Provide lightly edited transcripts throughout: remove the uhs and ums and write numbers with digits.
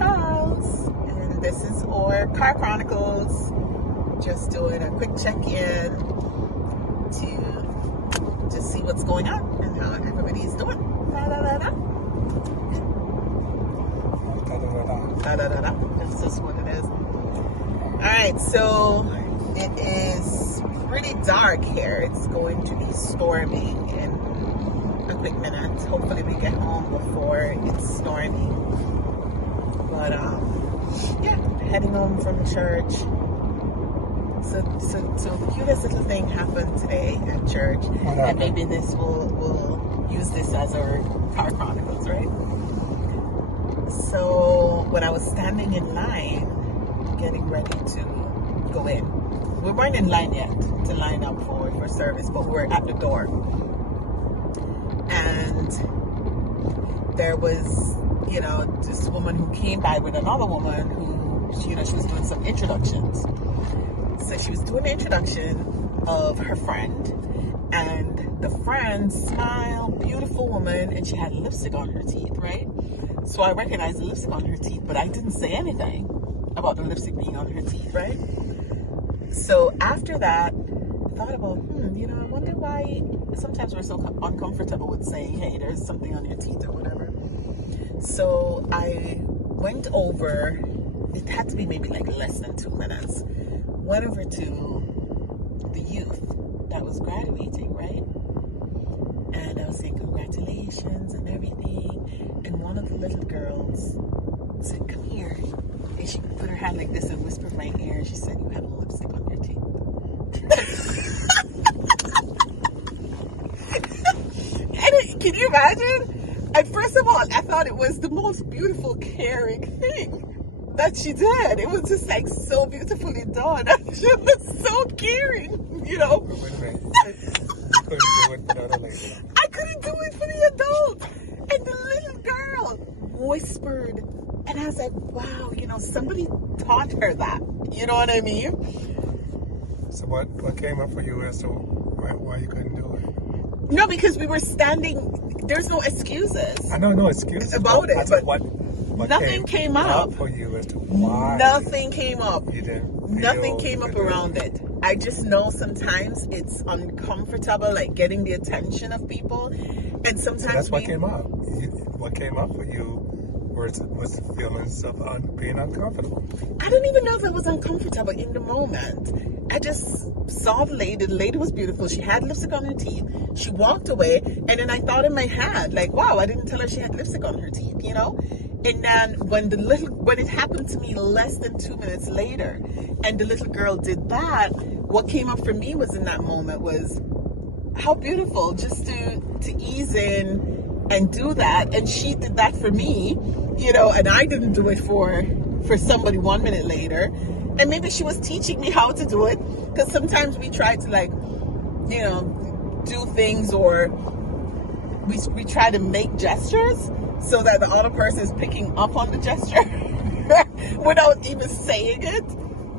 Charles, and this is our Car Chronicles. Just doing a quick check-in to just see what's going on and how everybody's doing. That's just what it is. Alright, so it is pretty dark here. It's going to be stormy in a quick minute. Hopefully we get home before it's stormy. But yeah, heading home from church. So the cutest little thing happened today at church, and maybe this we'll use this as our Car Chronicles, right? So when I was standing in line, getting ready to go in, we weren't in line yet to line up for service, but we were at the door, and there was, this woman who came by with another woman who, she was doing some introductions. So she was doing the introduction of her friend, and the friend smiled, beautiful woman, and she had lipstick on her teeth, right? So I recognized the lipstick on her teeth, but I didn't say anything about the lipstick being on her teeth, right? So after that, I thought about, I wonder why sometimes we're so uncomfortable with saying, hey, there's something on your teeth or whatever. So I went over, it had to be maybe like less than 2 minutes, went over to the youth that was graduating, right? And I was saying congratulations and everything. And one of the little girls said, come here. And she put her hand like this and whispered in my ear. And she said, you have lipstick on your teeth. And can you imagine? And first of all, I thought it was the most beautiful, caring thing that she did. It was just like so beautifully done. She was so caring, Wait a minute. I couldn't do it for the adult. And the little girl whispered, and I was like, wow, somebody taught her that. You know what I mean? So what came up for you as to why you couldn't do it? No, because we were standing, there's no excuses. I know no excuses about it. But what nothing came up for you as to why? Nothing came up. You didn't. Nothing came up around it. I just know sometimes it's uncomfortable, like getting the attention of people, and sometimes so that's what came up. What came up for you was the feelings of being uncomfortable. I don't even know if I was uncomfortable in the moment. I just saw the lady. The lady was beautiful. She had lipstick on her teeth. She walked away, and then I thought in my head, like, wow, I didn't tell her she had lipstick on her teeth, And then when it happened to me less than 2 minutes later, and the little girl did that, what came up for me was in that moment was how beautiful just to ease in and do that. And she did that for me, and I didn't do it for somebody 1 minute later. And maybe she was teaching me how to do it, because sometimes we try to do things, or we try to make gestures so that the other person is picking up on the gesture without even saying it.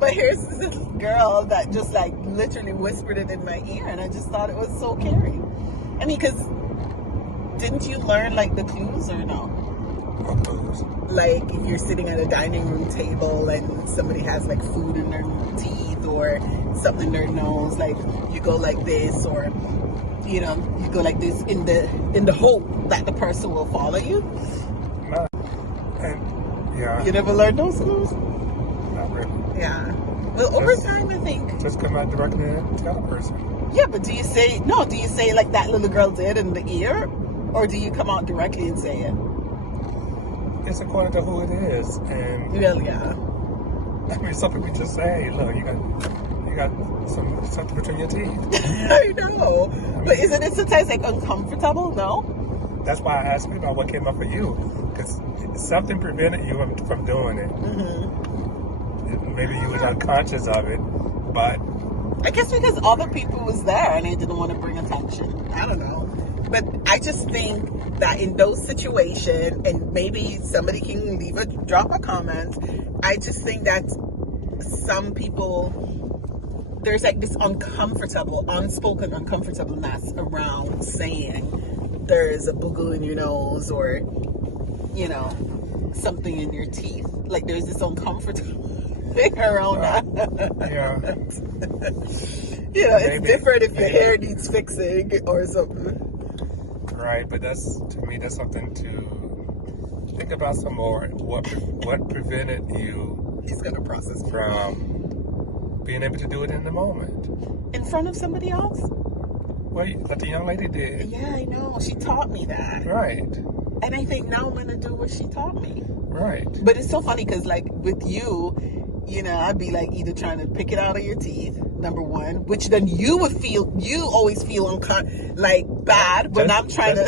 But here's this little girl that just like literally whispered it in my ear, and I just thought it was so caring. I mean, because didn't you learn like the clues or no? What clues? Like if you're sitting at a dining room table and somebody has like food in their teeth or something in their nose, like you go like this, or you go like this in the hope that the person will follow you. No. And yeah. You never learned those clues? Not really. Yeah. Well, over time, I think. Just come out directly and tell a person. Yeah, but do you say like that little girl did in the ear? Or do you come out directly and say it? It's according to who it is. And well, yeah. I mean, some people just say, look, you got something between your teeth. I know. But isn't it sometimes like uncomfortable? No? That's why I asked you about what came up for you. Because something prevented you from doing it. Mm-hmm. Maybe you was unconscious of it, but I guess because other people was there and they didn't want to bring attention. I don't know. But I just think that in those situations, and maybe somebody can drop a comment, I just think that some people, there's like this unspoken uncomfortableness around saying there's a boo-goo in your nose or, something in your teeth. like there's this uncomfortable thing around that. Yeah. It's different if your hair needs fixing or something. Right, but that's something to think about some more. What prevented you? He's gonna process from being able to do it in the moment. In front of somebody else? Well, like the young lady did. Yeah, I know. She taught me that. Right. And I think now I'm going to do what she taught me. Right. But it's so funny because, like, with you, I'd be, like, either trying to pick it out of your teeth, number one, which then you always feel bad when I'm trying to...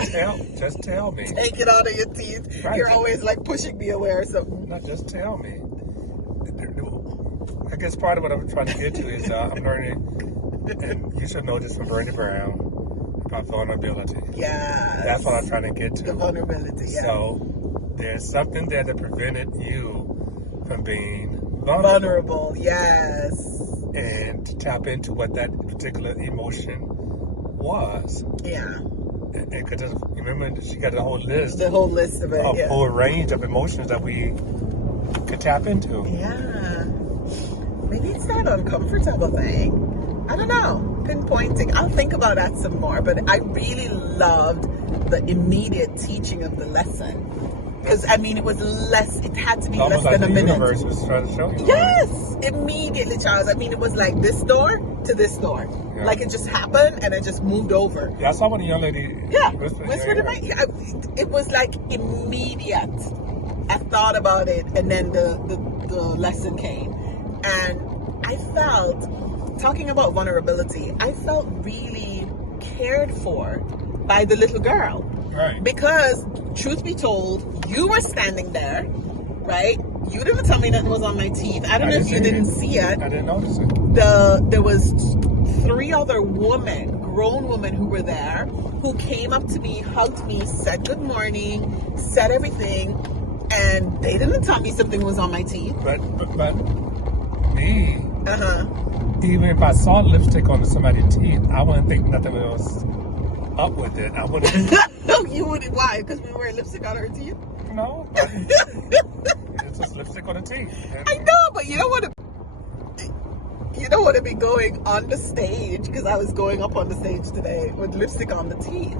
Just tell me. Take it out of your teeth. Right. You're always, like, pushing me away or something. No, just tell me. I guess part of what I'm trying to get to is I'm learning, and you should know this from Bernie Brown, about vulnerability. Yeah. That's what I'm trying to get to. The vulnerability, yeah. So there's something there that prevented you from being vulnerable. Yes. And to tap into what that particular emotion was. Yeah. Because remember, she got a whole list. The whole list of it, a whole range of emotions that we could tap into. Yeah. Maybe it's that uncomfortable thing. I don't know. Pinpointing. I'll think about that some more. But I really loved the immediate teaching of the lesson. Because, I mean, it was it had to be less than a minute. The universe was trying to show you. Yes! Immediately, Charles. I mean, it was like this door to this door. Yeah. Like it just happened and it just moved over. Yeah, I saw when the young lady whispered in my ear. It was like immediate. I thought about it and then the lesson came. And I felt, talking about vulnerability, I felt really cared for by the little girl. Right. Because, truth be told, you were standing there, right? You didn't tell me nothing was on my teeth. I don't know if you didn't see it. I didn't notice it. There was 3 other grown women who were there, who came up to me, hugged me, said good morning, said everything, and they didn't tell me something was on my teeth. But me, even if I saw lipstick on somebody's teeth, I wouldn't think nothing was up with it. I wouldn't. No, you wouldn't. Why? Because we wear lipstick on our teeth? No. It's just lipstick on the teeth. I know, but you don't want to be going on the stage, because I was going up on the stage today with lipstick on the teeth.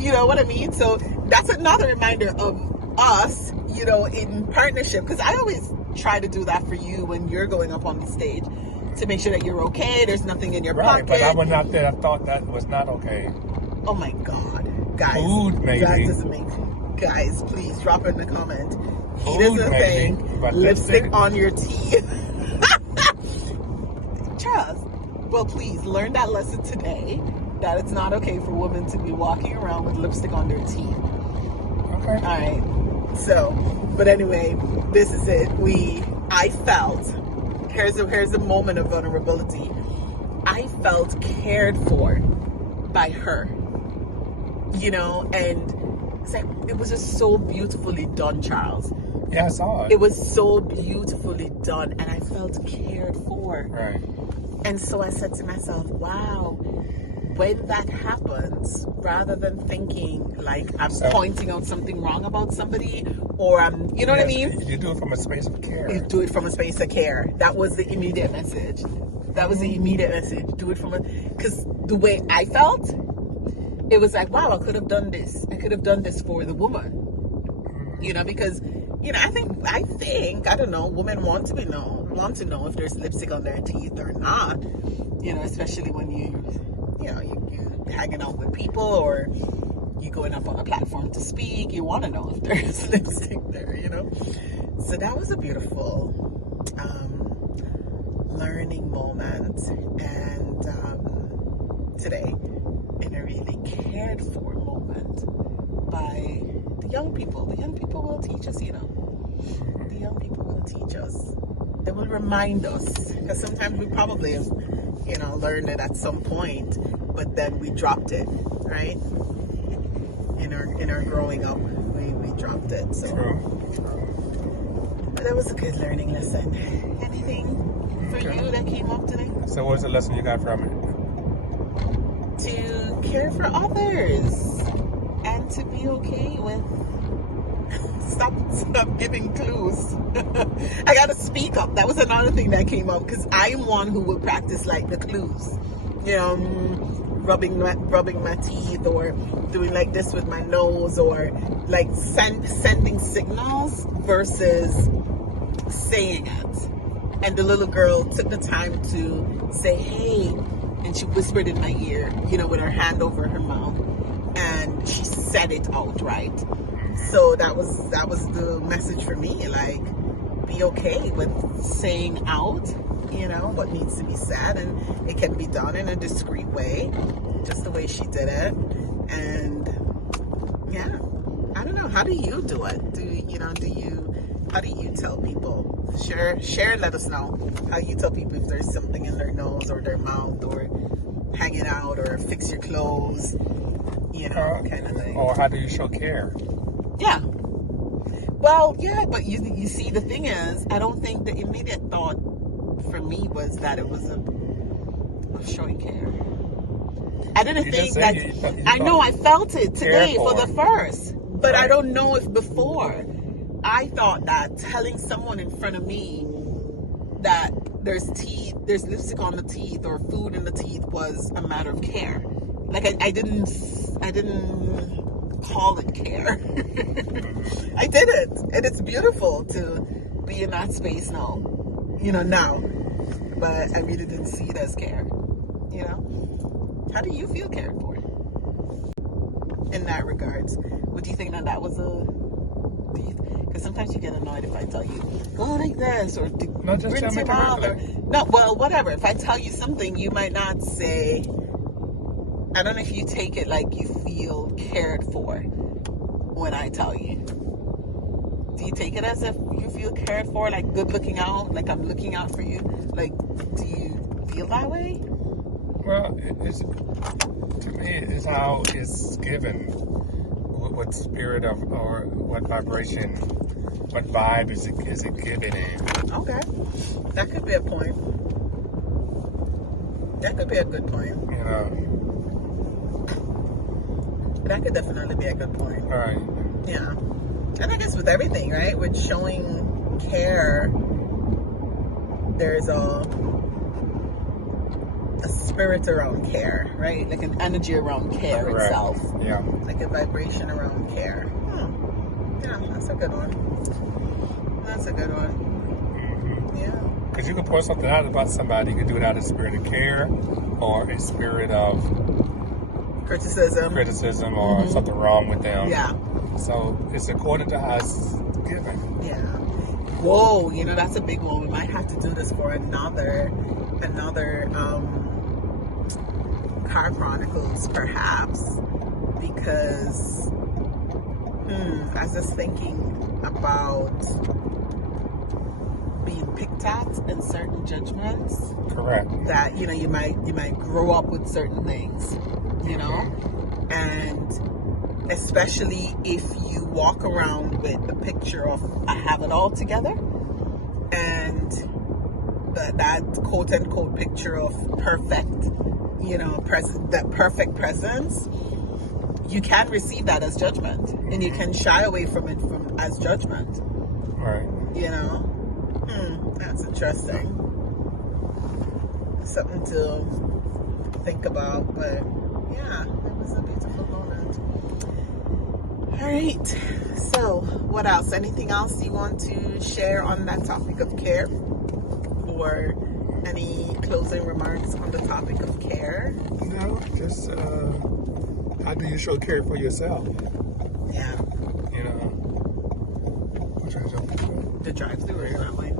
You know what I mean? So that's another reminder of us, in partnership, because I always try to do that for you when you're going up on the stage, to make sure that you're okay, there's nothing in your pocket. But I went out there, I thought that was not okay. Oh my God. Guys, food maybe. That doesn't make... Guys, please drop in the comment. Heat is a thing. Lipstick on your teeth. Charles, well, please learn that lesson today, that it's not okay for women to be walking around with lipstick on their teeth. Okay. All right. So, but anyway, this is it. I felt, here's a moment of vulnerability. I felt cared for by her, and it's like, it was just so beautifully done, Charles. Yeah, I saw it. It was so beautifully done, and I felt cared for. Right. And so I said to myself, wow, when that happens, rather than thinking like I'm pointing out something wrong about somebody, or what I mean? You do it from a space of care. You do it from a space of care. That was the immediate message. Do it because the way I felt, it was like, wow, I could have done this. I could have done this for the woman. Because, I think, I don't know, women want to know if there's lipstick on their teeth or not. Especially when you're hanging out with people, or you going up on a platform to speak, you want to know if there's lipstick there, So that was a beautiful learning moment, and today, in a really cared for moment by the young people. The young people will teach us, The young people will teach us. They will remind us, because sometimes we probably have, learned it at some point, but then we dropped it, right? In our growing up, we dropped it. So, but that was a good learning lesson. Anything for you that came up today? So, what's the lesson you got from it? To care for others and to be okay with stop giving clues. I gotta speak up. That was another thing that came up, because I am one who will practice like the clues. You know, rubbing my teeth, or doing like this with my nose, or like sending signals versus saying it. And the little girl took the time to say, hey, and she whispered in my ear, you know, with her hand over her mouth, and she said it out, right? So that was the message for me, like, be okay with saying out, you know, what needs to be said, and it can be done in a discreet way, just the way she did it. And yeah, I don't know, how do you do it? How do you tell people? Share, let us know how you tell people if there's something in their nose or their mouth, or hanging out, or fix your clothes, you know, kind of thing. Or how do you show care? Yeah. Well, yeah, but you see, the thing is, I don't think the immediate thought for me was that it was of showing care. I didn't think that. I know I felt it today for the first, but right. I don't know if before I thought that telling someone in front of me that there's lipstick on the teeth or food in the teeth was a matter of care. Like I didn't call it care. I didn't, and it's beautiful to be in that space now. But I really didn't see it as care. You know, how do you feel cared for in that regards? Would you think that was because sometimes you get annoyed if I tell you, go like this, or no, just tell me no, well, whatever. If I tell you something, you might not say. I don't know if you take it like you feel cared for when I tell you. Do you take it as if you feel cared for, like good looking out, like I'm looking out for you? Like, do you feel that way? Well, to me, it's how it's given. What spirit of, or what vibration, what vibe is it given in? Okay, that could be a point. That could be a good point. You know, that could definitely be a good point. Right. Yeah, and I guess with everything, right? With showing care, there's a spirit around care, right? Like an energy around care itself. Yeah. Like a vibration around care. Yeah, that's a good one. That's a good one. Yeah. Because you can pour something out about somebody. You can do it out of a spirit of care, or a spirit of criticism, or something wrong with them. Yeah. So it's according to us given. Yeah. Whoa, that's a big one. We might have to do this for another Car Chronicles, perhaps, because I was just thinking about being picked at in certain judgments. Correct. That you might grow up with certain things, and especially if you walk around with the picture of I have it all together, and that quote unquote picture of perfect, that perfect presence, you can receive that as judgment, and you can shy away from it as judgment. Right. That's interesting. Something to think about, but yeah, it was a beautiful moment. All right. So, what else? Anything else you want to share on that topic of care? Or any closing remarks on the topic of care? No, just how do you show care for yourself? Yeah. Which one's the drive-through or that way.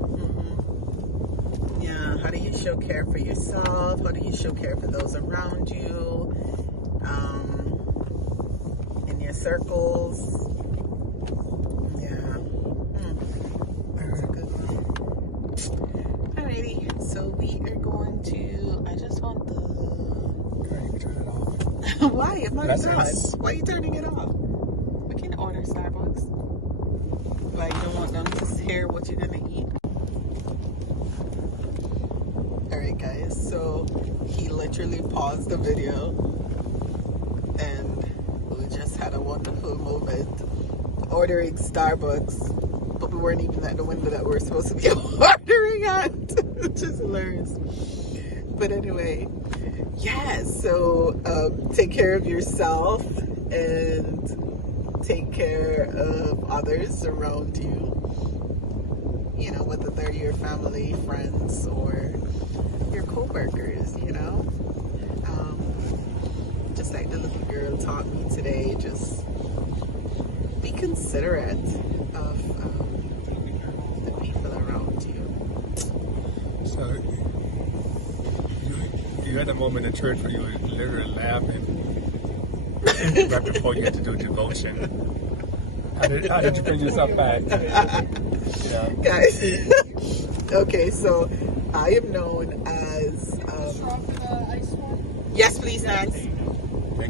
Yeah. How do you show care for yourself? How do you show care for those around you? In your circles. Yeah. That's a good one. Alrighty, so we are going to. I just want the. Okay, you can turn it off. Why? It's not done. Why are you turning it off? We can order Starbucks. Why, you don't want them to hear what you're gonna eat? Alright, guys. So he literally paused the video, and we just had a wonderful moment ordering Starbucks, but we weren't even at the window that we were supposed to be ordering at, which is hilarious. But anyway, yeah, so take care of yourself and take care of others around you. You know, whether they're your family, friends, or your co-workers, you know. Just like the little girl taught me today, just be considerate of the people around you. So you had a moment in church where you were literally laughing right before you had to do devotion. How did you bring yourself back? Yeah. Guys, okay, so I am known as yes, please, Nance.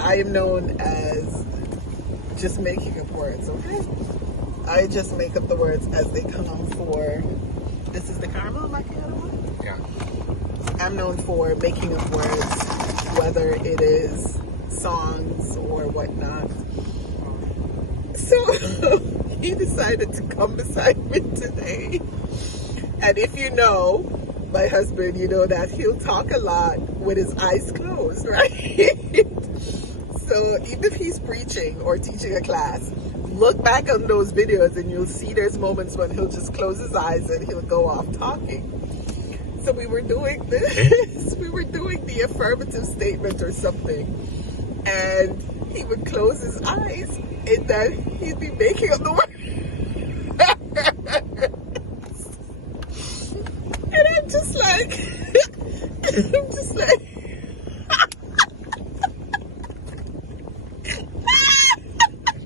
I am known as just making up words, okay? I just make up the words as they come for, this is the caramel macchiato one? Yeah. I'm known for making up words, whether it is songs or whatnot. So he decided to come beside me today. And if you know my husband, you know that he'll talk a lot with his eyes closed, right? So even if he's preaching or teaching a class, look back on those videos and you'll see there's moments when he'll just close his eyes and he'll go off talking. So we were doing this, we were doing the affirmative statement or something, and he would close his eyes and then he'd be making up the words. And I'm just like,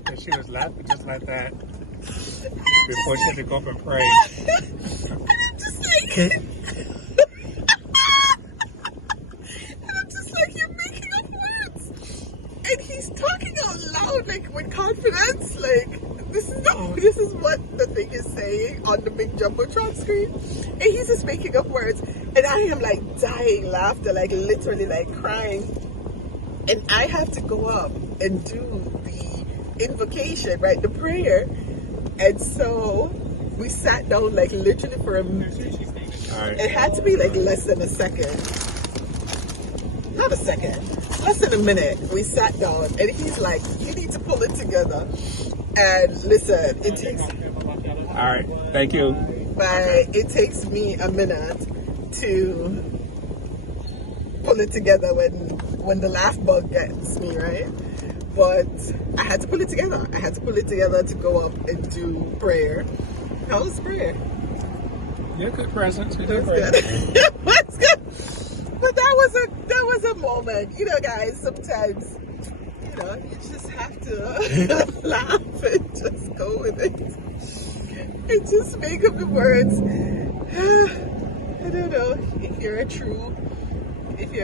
And she was laughing just like that before she had to go up and pray. and I'm just like, you're making up words. And he's talking out loud, like with confidence, like this is what the thing is saying on the big jumbotron screen. And he's just making up words. And I am like dying laughter, like literally like crying. And I have to go up and do the invocation, right? The prayer. And so we sat down like literally for a minute. Right. It had to be like less than a second. Not a second. Less than a minute. We sat down and he's like, you need to pull it together. And listen, it takes... All right. Thank you. But it takes me a minute to pull it together when the laugh bug gets me, right? But I had to pull it together. I had to pull it together to go up and do prayer. How was prayer? You're a good presence. You It did was great. good. It was good. But that was a moment. You know, guys, sometimes, you know, you just have to laugh and just go with it. And just make up the words. I don't know. If you're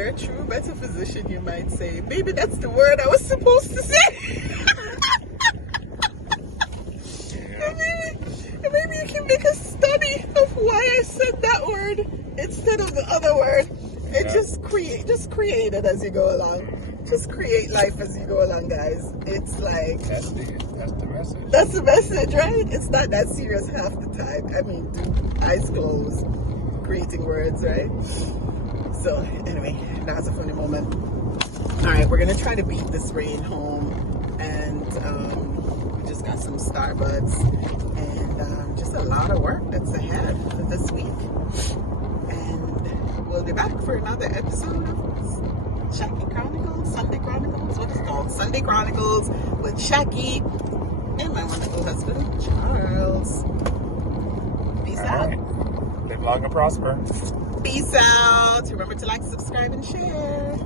a true metaphysician, you might say, maybe that's the word I was supposed to say. And maybe you can make a study of why I said that word instead of the other word. And just create it as you go along. Just create life as you go along, guys. It's like That's the message. that's the message, right? It's not that serious half the time. I mean, dude, eyes closed, creating words, right? So anyway, that was a funny moment. All right, we're gonna try to beat this rain home, and we just got some Starbucks, and just a lot of work that's ahead for this week. And we'll be back for another episode of Shaky Chronicles, Sunday Chronicles. What is it called? Sunday Chronicles with Shaky and my wonderful husband, Charles. Peace out. Right. Live long and prosper. Peace out. Remember to like, subscribe, and share.